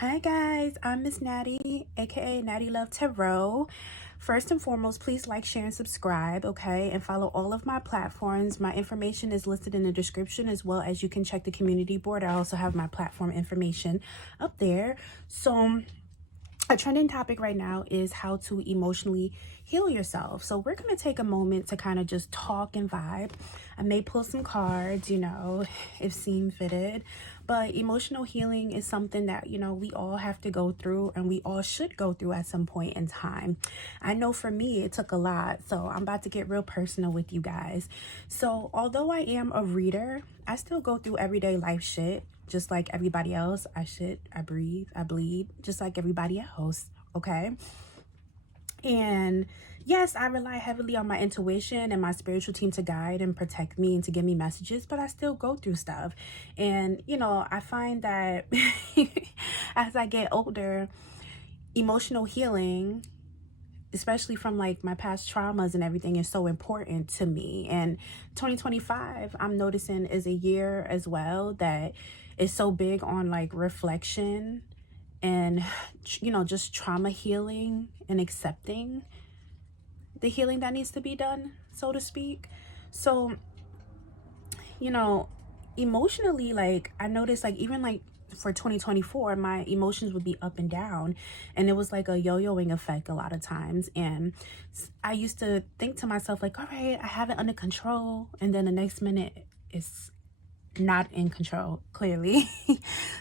Hi guys, I'm Miss Natty, aka Natiluv Tarot. First and foremost, please like, share, and subscribe, okay? And follow all of my platforms. My information is listed in the description, as well as you can check the community board. I also have my platform information up there. So a trending topic right now is how to emotionally heal yourself. So we're going to take a moment to kind of just talk and vibe. I may pull some cards, if seem fitted. But emotional healing is something that, we all have to go through, and we all should go through at some point in time. I know for me, it took a lot. So I'm about to get real personal with you guys. So although I am a reader, I still go through everyday life shit. Just like everybody else. I shit, I breathe, I bleed, just like everybody else, okay? And yes, I rely heavily on my intuition and my spiritual team to guide and protect me and to give me messages, but I still go through stuff. And, I find that as I get older, emotional healing, especially from like my past traumas and everything, is so important to me. And 2025, I'm noticing, is a year as well that is so big on like reflection and, just trauma healing and accepting the healing that needs to be done, so to speak. So, emotionally, like I noticed, like even like for 2024, my emotions would be up and down, and it was like a yo-yoing effect a lot of times. And I used to think to myself like, all right, I have it under control, and then the next minute it's not in control, clearly.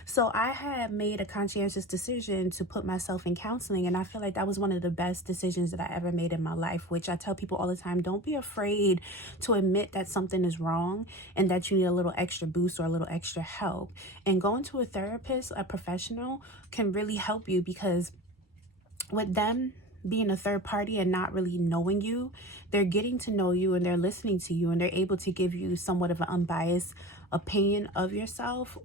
So I had made a conscientious decision to put myself in counseling, and I feel like that was one of the best decisions that I ever made in my life, which I tell people all the time: don't be afraid to admit that something is wrong and that you need a little extra boost or a little extra help. And going to a therapist, a professional, can really help you, because with them being a third party and not really knowing you, they're getting to know you and they're listening to you, and they're able to give you somewhat of an unbiased opinion of yourself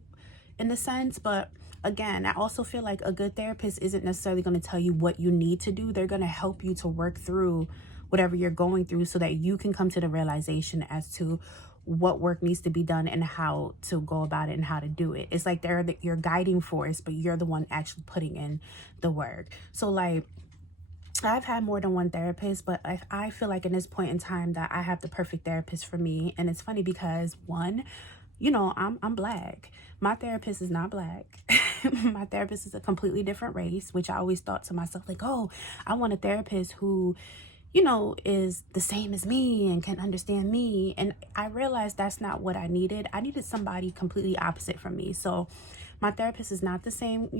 in a sense. But again, I also feel like a good therapist isn't necessarily going to tell you what you need to do. They're going to help you to work through whatever you're going through so that you can come to the realization as to what work needs to be done and how to go about it and how to do it. It's like they're your guiding force, but you're the one actually putting in the work. So like, I've had more than one therapist, but I feel like in this point in time that I have the perfect therapist for me. And it's funny because one, I'm Black. My therapist is not Black. My therapist is a completely different race, which I always thought to myself like, oh, I want a therapist who, is the same as me and can understand me. And I realized that's not what I needed. I needed somebody completely opposite from me. So my therapist is not the same,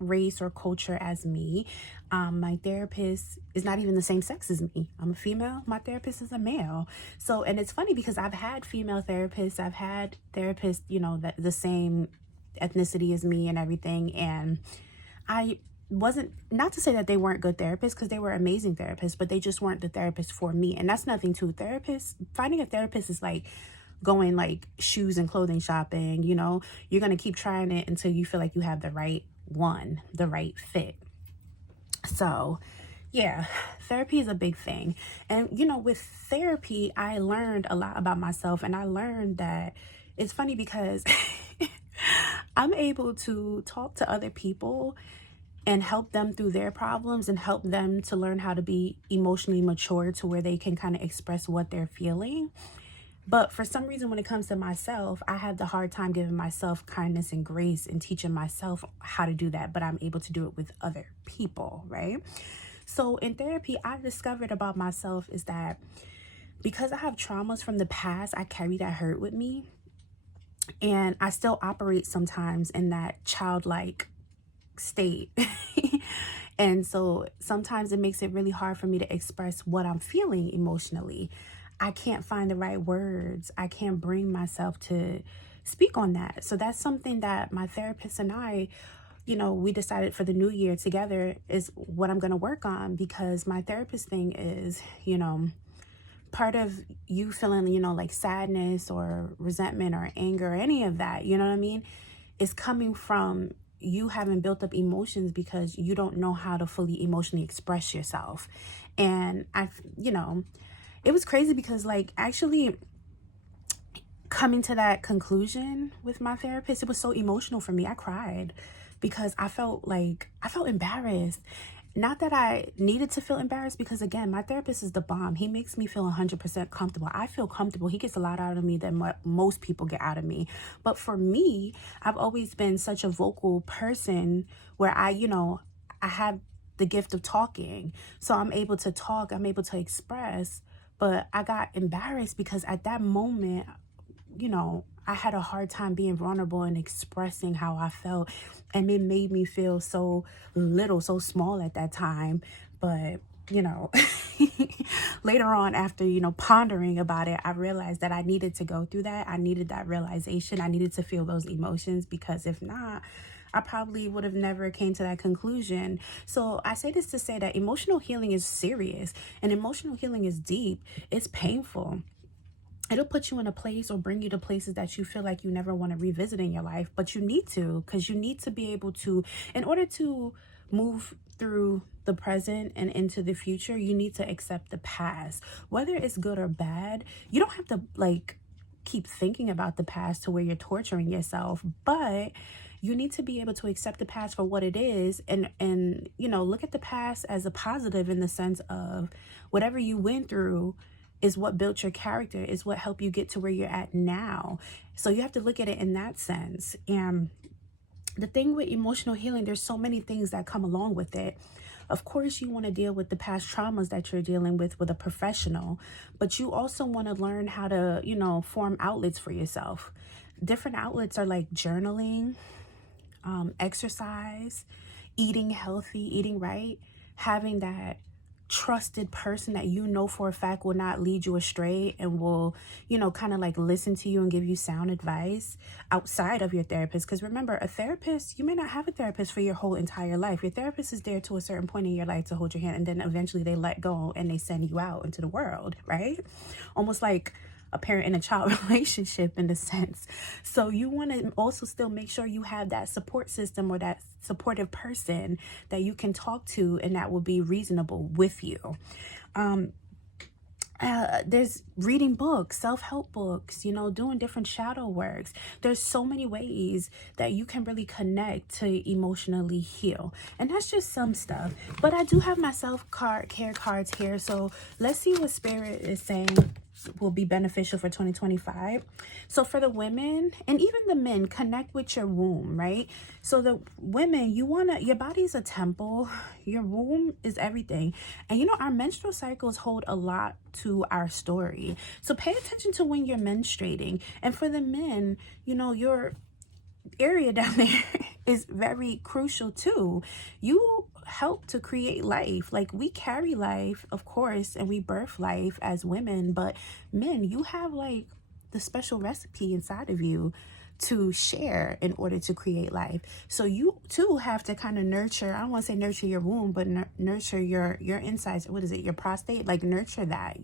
race or culture as me. My therapist is not even the same sex as me. I'm a female. My therapist is a male. So, and it's funny because I've had female therapists. I've had therapists, that the same ethnicity as me and everything. And I wasn't, not to say that they weren't good therapists, because they were amazing therapists, but they just weren't the therapist for me. And that's nothing to therapists. Finding a therapist is like going like shoes and clothing shopping. You're going to keep trying it until you feel like you have the right one, the right fit. So yeah, therapy is a big thing. And with therapy, I learned a lot about myself, and I learned that it's funny because I'm able to talk to other people and help them through their problems and help them to learn how to be emotionally mature to where they can kind of express what they're feeling. But for some reason, when it comes to myself, I have the hard time giving myself kindness and grace and teaching myself how to do that. But I'm able to do it with other people, right? So in therapy, I discovered about myself is that because I have traumas from the past, I carry that hurt with me. And I still operate sometimes in that childlike state. And so sometimes it makes it really hard for me to express what I'm feeling emotionally. I can't find the right words. I can't bring myself to speak on that. So that's something that my therapist and I, we decided for the new year together is what I'm going to work on, because my therapist thing is, part of you feeling, like sadness or resentment or anger or any of that, you know what I mean, is coming from you having built up emotions because you don't know how to fully emotionally express yourself. And it was crazy because like actually coming to that conclusion with my therapist, it was so emotional for me. I cried. because I felt embarrassed. Not that I needed to feel embarrassed, because again, my therapist is the bomb. He makes me feel 100% comfortable. I feel comfortable. He gets a lot out of me than what most people get out of me. But for me, I've always been such a vocal person where I have the gift of talking. So I'm able to talk, I'm able to express. But I got embarrassed because at that moment, I had a hard time being vulnerable and expressing how I felt. And it made me feel so little, so small at that time. But, later on, after, pondering about it, I realized that I needed to go through that. I needed that realization. I needed to feel those emotions, because if not, I probably would have never came to that conclusion. So I say this to say that emotional healing is serious, and emotional healing is deep. It's painful. It'll put you in a place or bring you to places that you feel like you never want to revisit in your life, but you need to, because you need to be able to, in order to move through the present and into the future, you need to accept the past, whether it's good or bad. You don't have to keep thinking about the past to where you're torturing yourself, but you need to be able to accept the past for what it is, and look at the past as a positive, in the sense of whatever you went through is what built your character, is what helped you get to where you're at now. So you have to look at it in that sense. And the thing with emotional healing, there's so many things that come along with it. Of course, you want to deal with the past traumas that you're dealing with a professional, but you also want to learn how to, form outlets for yourself. Different outlets are like journaling, exercise, eating healthy, eating right, having that trusted person that for a fact will not lead you astray and will kind of listen to you and give you sound advice outside of your therapist. Because remember, a therapist, you may not have a therapist for your whole entire life. Your therapist is there to a certain point in your life to hold your hand, and then eventually they let go and they send you out into the world, right? Almost like a parent and a child relationship in a sense. So you want to also still make sure you have that support system or that supportive person that you can talk to and that will be reasonable with you. There's reading books, self-help books, doing different shadow works. There's so many ways that you can really connect to emotionally heal. And that's just some stuff. But I do have my self-care cards here. So let's see what Spirit is saying will be beneficial for 2025. So for the women and even the men, connect with your womb, right? So the women, your body's a temple, your womb is everything. And our menstrual cycles hold a lot to our story. So pay attention to when you're menstruating. And for the men, your area down there is very crucial too. You help to create life. We carry life, of course, and we birth life as women, but men, you have the special recipe inside of you to share in order to create life. So you too have to kind of nurture, I don't want to say nurture your womb, but nurture your insides. What is it? Your prostate, nurture that,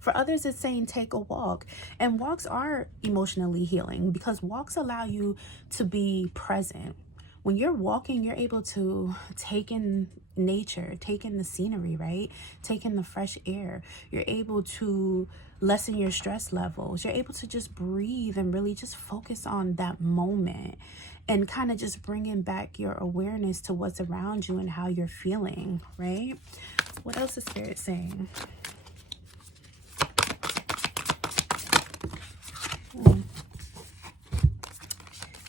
For others, it's saying take a walk. And walks are emotionally healing, because walks allow you to be present. When you're walking, you're able to take in nature, take in the scenery, right? Take in the fresh air. You're able to lessen your stress levels. You're able to just breathe and really just focus on that moment and kind of just bringing back your awareness to what's around you and how you're feeling, right? What else is Spirit saying?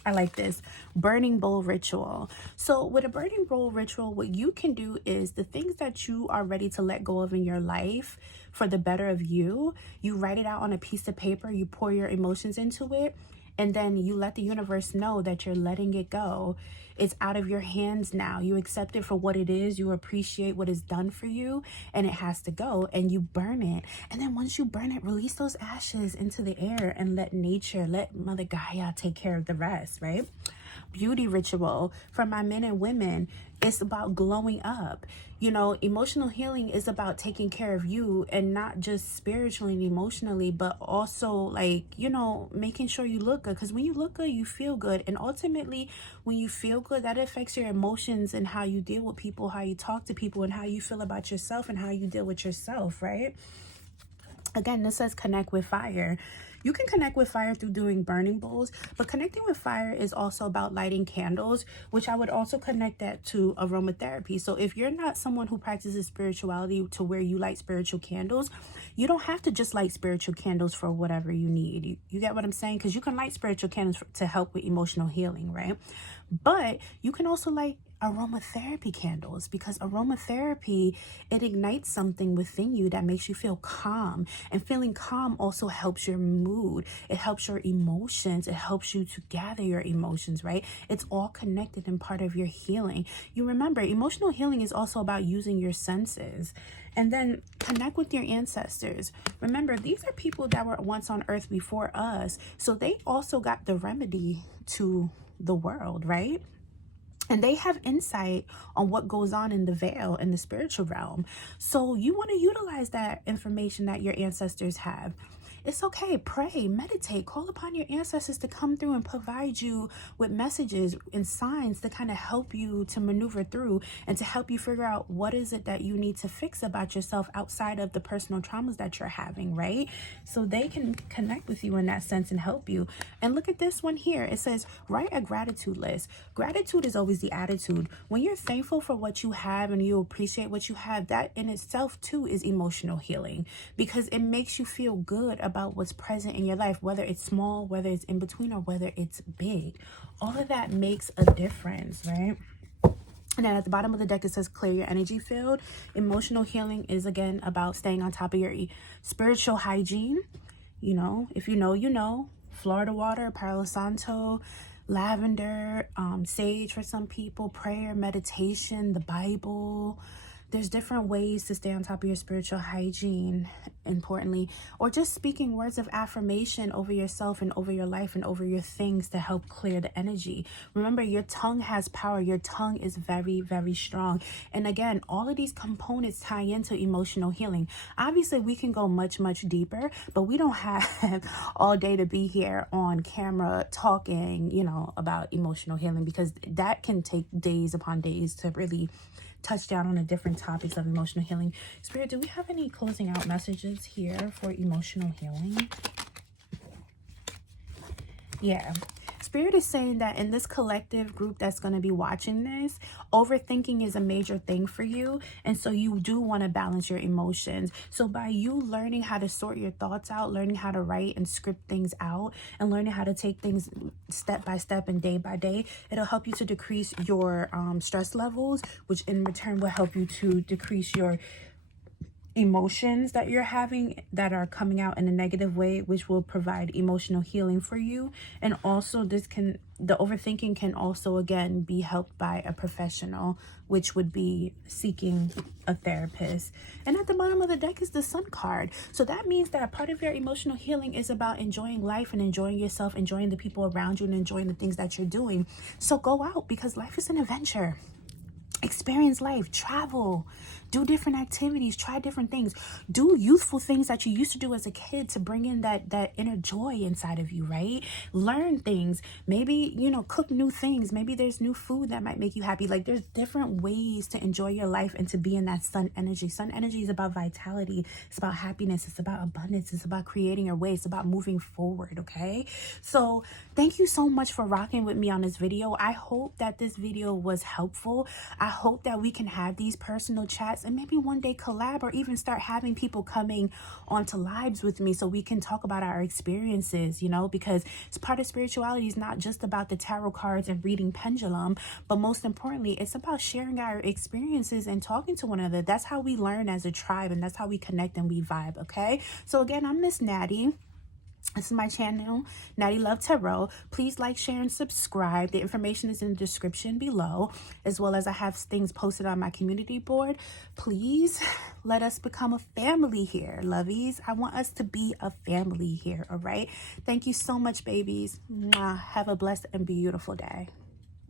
I like this. Burning bowl ritual. So with a burning bowl ritual, what you can do is the things that you are ready to let go of in your life for the better of you, you write it out on a piece of paper, you pour your emotions into it, and then you let the universe know that you're letting it go. It's out of your hands now. You accept it for what it is. You appreciate what is done for you, and it has to go, and you burn it. And then once you burn it, release those ashes into the air and let nature, let Mother Gaia take care of the rest, right? Beauty ritual for my men and women. It's about glowing up. Emotional healing is about taking care of you, and not just spiritually and emotionally, but also making sure you look good. Because when you look good, you feel good. And ultimately, when you feel good, that affects your emotions and how you deal with people, how you talk to people, and how you feel about yourself and how you deal with yourself, right? Again, this says connect with fire. You can connect with fire through doing burning bowls, but connecting with fire is also about lighting candles, which I would also connect that to aromatherapy. So if you're not someone who practices spirituality to where you light spiritual candles, you don't have to just light spiritual candles for whatever you need. You get what I'm saying? Because you can light spiritual candles to help with emotional healing, right? But you can also light aromatherapy candles, because aromatherapy, it ignites something within you that makes you feel calm, and feeling calm also helps your mood. It helps your emotions. It helps you to gather your emotions, right? It's all connected and part of your healing. You remember, emotional healing is also about using your senses. And then connect with your ancestors. Remember, these are people that were once on earth before us, so they also got the remedy to the world, right? And they have insight on what goes on in the veil, in the spiritual realm. So you want to utilize that information that your ancestors have. It's okay. Pray, meditate, call upon your ancestors to come through and provide you with messages and signs to kind of help you to maneuver through and to help you figure out what is it that you need to fix about yourself outside of the personal traumas that you're having, right? So they can connect with you in that sense and help you. And look at this one here. It says, write a gratitude list. Gratitude is always the attitude. When you're thankful for what you have and you appreciate what you have, that in itself too is emotional healing, because it makes you feel good about what's present in your life, whether it's small, whether it's in between, or whether it's big. All of that makes a difference, right? And then at the bottom of the deck, it says clear your energy field. Emotional healing is, again, about staying on top of your spiritual hygiene. You know, if you know, you know. Florida water, Palo Santo, lavender, sage for some people, prayer, meditation, the Bible. There's different ways to stay on top of your spiritual hygiene, importantly, or just speaking words of affirmation over yourself and over your life and over your things to help clear the energy. Remember, your tongue has power. Your tongue is very, very strong. And again, all of these components tie into emotional healing. Obviously, we can go much, much deeper, but we don't have all day to be here on camera talking, you know, about emotional healing, because that can take days upon days to really touch down on the different topics of emotional healing. Spirit, do we have any closing out messages here for emotional healing? Yeah. Spirit is saying that in this collective group that's going to be watching this, overthinking is a major thing for you. And so you do want to balance your emotions. So by you learning how to sort your thoughts out, learning how to write and script things out, and learning how to take things step by step and day by day, it'll help you to decrease your stress levels, which in return will help you to decrease your emotions that you're having that are coming out in a negative way, which will provide emotional healing for you. And also the overthinking can also, again, be helped by a professional, which would be seeking a therapist. And at the bottom of the deck is the Sun card. So that means that part of your emotional healing is about enjoying life and enjoying yourself, enjoying the people around you, and enjoying the things that you're doing. So go out, because life is an adventure. Experience life, travel, do different activities, try different things, do youthful things that you used to do as a kid to bring in that inner joy inside of you, right? Learn things, maybe, you know, cook new things. Maybe there's new food that might make you happy. Like, there's different ways to enjoy your life and to be in that sun energy. Sun energy is about vitality. It's about happiness. It's about abundance. It's about creating your way. It's about moving forward, okay? So thank you so much for rocking with me on this video. I hope that this video was helpful. I hope that we can have these personal chats and maybe one day collab, or even start having people coming onto lives with me so we can talk about our experiences, you know, because it's part of spirituality is not just about the tarot cards and reading pendulum, but most importantly, it's about sharing our experiences and talking to one another. That's how we learn as a tribe, and that's how we connect and we vibe, okay? So again, I'm Miss Natty. This is my channel, Natiluv Tarot. Please like, share, and subscribe. The information is in the description below, as well as I have things posted on my community board. Please let us become a family here, lovies. I want us to be a family here, all right? Thank you so much, babies. Mwah. Have a blessed and beautiful day.